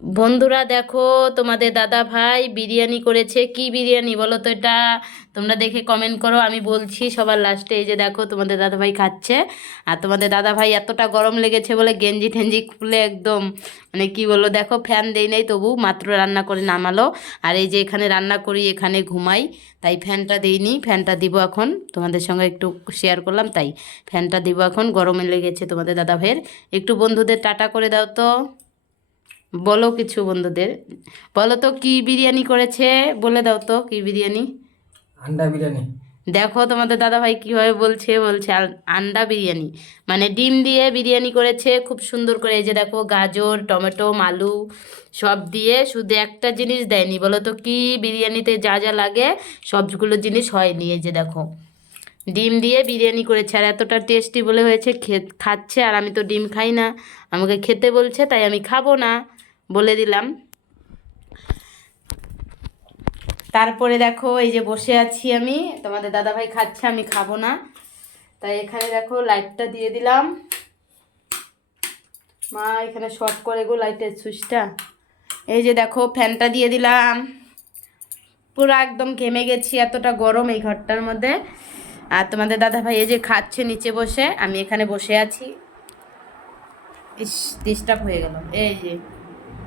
বন্ধুরা দেখো, তোমাদের দাদা ভাই বিরিয়ানি করেছে। কি বিরিয়ানি বলো তো এটা? তোমরা দেখে কমেন্ট করো, আমি বলছি সবার লাস্টে। এই যে দেখো তোমাদের দাদা ভাই খাচ্ছে। আর তোমাদের দাদা ভাই এতটা গরম লেগেছে বলে গেঞ্জি ঠেঞ্জি খুলে একদম মানে কি বলবো, দেখো ফ্যান দেই নাই তবু মাত্র রান্না করে নামালো। আর এই যে এখানে রান্না করি, এখানে ঘুমাই, তাই ফ্যানটা দিইনি। ফ্যানটা দিব এখন, তোমাদের সঙ্গে একটু শেয়ার করলাম, তাই ফ্যানটা দিব এখন। গরমে লেগেছে তোমাদের দাদা ভাইয়ের। একটু বন্ধুদের টাটা করে দাও তো, বলো কিছু বন্ধুদের। বলো তো কি বিরিয়ানি করেছে, বলে দাও তো কি বিরিয়ানি। আন্ডা বিরিয়ানি। দেখো তোমাদের দাদা ভাই কীভাবে বলছে, বলছে আন্ডা বিরিয়ানি, মানে ডিম দিয়ে বিরিয়ানি করেছে খুব সুন্দর করে। এই যে দেখো গাজর টমেটো আলু সব দিয়ে, শুধু একটা জিনিস দেয়নি। বলো তো কি বিরিয়ানিতে যা যা লাগে সবগুলো জিনিস হয়নি। এই যে দেখো ডিম দিয়ে বিরিয়ানি করেছে, আর এতটা টেস্টি বলে হয়েছে। খাচ্ছে, আর আমি তো ডিম খাই না, আমাকে খেতে বলছে তাই আমি খাবো না, বলে দিলাম। তারপরে দেখো এই যে বসে আছি আমি, তোমাদের দাদাভাই খাচ্ছে, আমি খাবো না, তাই এখানে দেখো লাইটটা দিয়ে দিলাম। মা এখানে শর্ট করে গো লাইটের সুইচটা। এই যে দেখো ফ্যানটা দিয়ে দিলাম। পুরো একদম ঘেমে গেছি, এতটা গরম এই ঘরটার মধ্যে। আর তোমাদের দাদাভাই এই যে খাচ্ছে নিচে বসে, আমি এখানে বসে আছি। ইস, ডিস্টার্ব হয়ে গেল। এই যে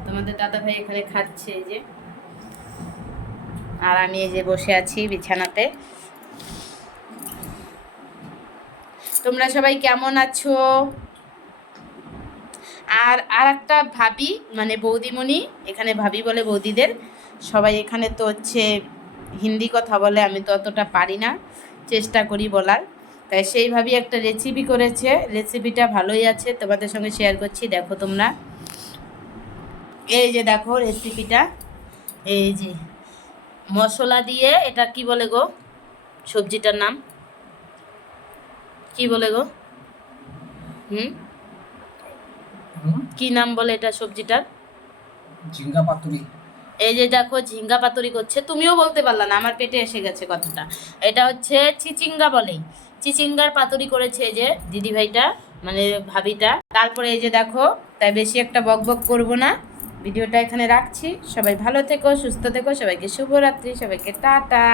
তোমাদের দাদাভাই এখানে খাচ্ছে, এই যে, আর আমি এই যে বসে আছি বিছানাতে। তোমরা সবাই কেমন আছো? আর আর একটা ভাবি, মানে বৌদিমণি, এখানে ভাবি বলে বৌদিদের, সবাই এখানে তো হচ্ছে হিন্দি কথা বলে, আমি তো অতটা পারি না, চেষ্টা করি বলার। তাই সেইভাবে একটা রেসিপি করেছে, রেসিপিটা ভালোই আছে, তোমাদের সঙ্গে শেয়ার করছি। দেখো তোমরা, এই যে দেখো রেসিপিটা, এই যে মশলা দিয়ে, এটা কি বলে গো, সবজিটার নাম কি বলে গো? হুম, কি নাম বলে এটা সবজিটার? ঝিঙ্গা পাতুরি। এই যে দেখো ঝিঙ্গা পাতুরি করছে, তুমিও বলতে পারলা না, আমার পেটে এসে গেছে কথাটা। এটা হচ্ছে চিচিঙ্গা বলে, চিচিঙ্গার পাতুরি করেছে এই যে দিদিভাইটা, মানে ভাবিটা। তারপরে এই যে দেখো, তাই বেশি একটা বক বক করবো না, ভিডিওটা এখানে রাখছি। সবাই ভালো থেকো, সুস্থ থেকো, সবাইকে শুভরাত্রি, সবাইকে টাটা।